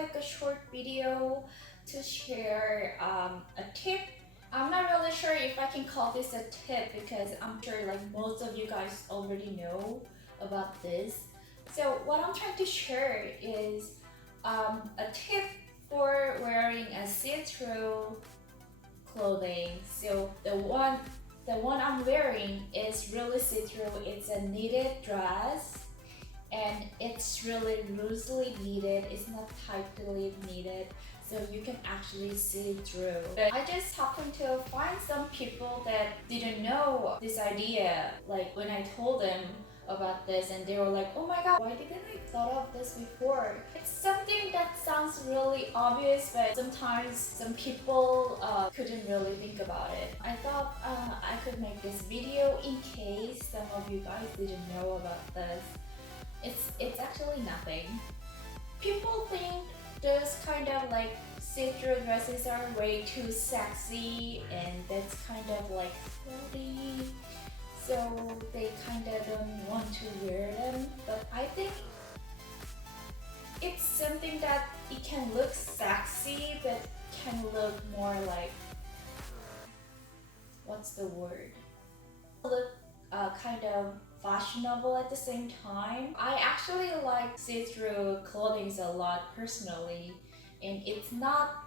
like a short video to share a tip. I'm not really sure if I can call this a tip because I'm sure like most of you guys already know about this. So what I'm trying to share is a tip for wearing a see-through clothing. So the one I'm wearing is really see-through. It's a knitted dress and it's really loosely knitted. It's not tightly knitted, so you can actually see through. But I just happened to find some people that didn't know this idea. Like when I told them about this, and they were like, oh my god, why didn't I thought of this before? It's something that sounds really obvious, but sometimes some people couldn't really think about it. I thought I could make this video in case some of you guys didn't know about this. It's actually nothing. People think those kind of like see-through dresses are way too sexy and that's kind of like flirty, so they kind of don't want to wear them. But I think it's something that it can look sexy but can look more like, what's the word? Look kind of fashionable at the same time. I actually like see-through clothing a lot personally, and it's not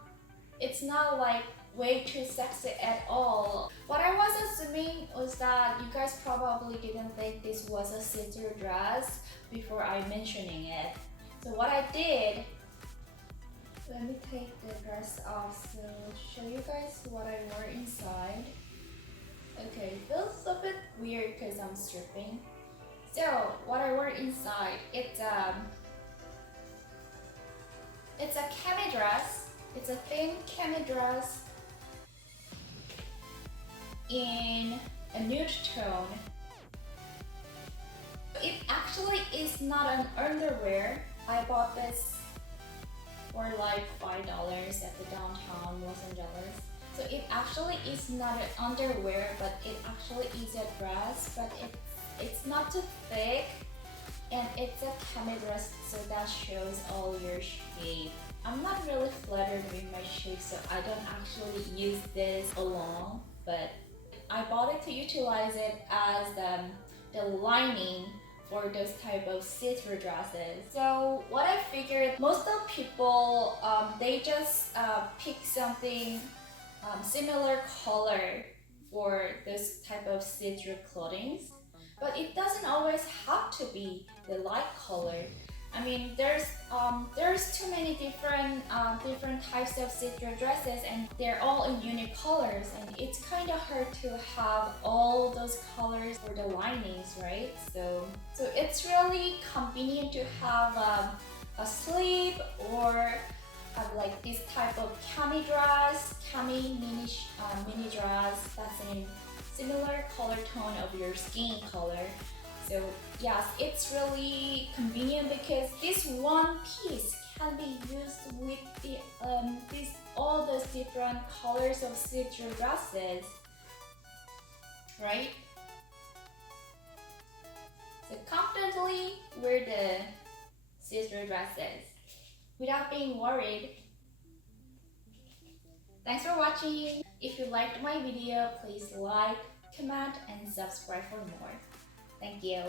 like way too sexy at all. What I was assuming was that you guys probably didn't think this was a see-through dress before I mentioning it. So what I did, let me take the dress off so to show you guys what I wore inside. Okay, it feels a bit weird because I'm stripping. So what I wore inside, it's a cami dress. It's a thin cami dress in a nude tone. It actually is not an underwear. I bought this for like $5 at the downtown Los Angeles. So it actually is not an underwear, but it actually is a dress, but it's not too thick, and it's a cami dress, so that shows all your shape. I'm not really flattered with my shape, so I don't actually use this alone, but I bought it to utilize it as the lining for those type of see-through dresses. So what I figured, most of people, they just pick something similar color for this type of see-through clothing, but it doesn't always have to be the light color. I mean, there's too many different types of see-through dresses, and they're all in unique colors, and it's kind of hard to have all those colors for the linings, right? So it's really convenient to have a sleeve or like this type of cami dress, cami mini dress that's in similar color tone of your skin color. So yes, it's really convenient because this one piece can be used with the all those different colors of see-through dresses, right? So confidently wear the see-through dresses without being worried. Thanks for watching. If you liked my video, please like, comment, and subscribe for more. Thank you.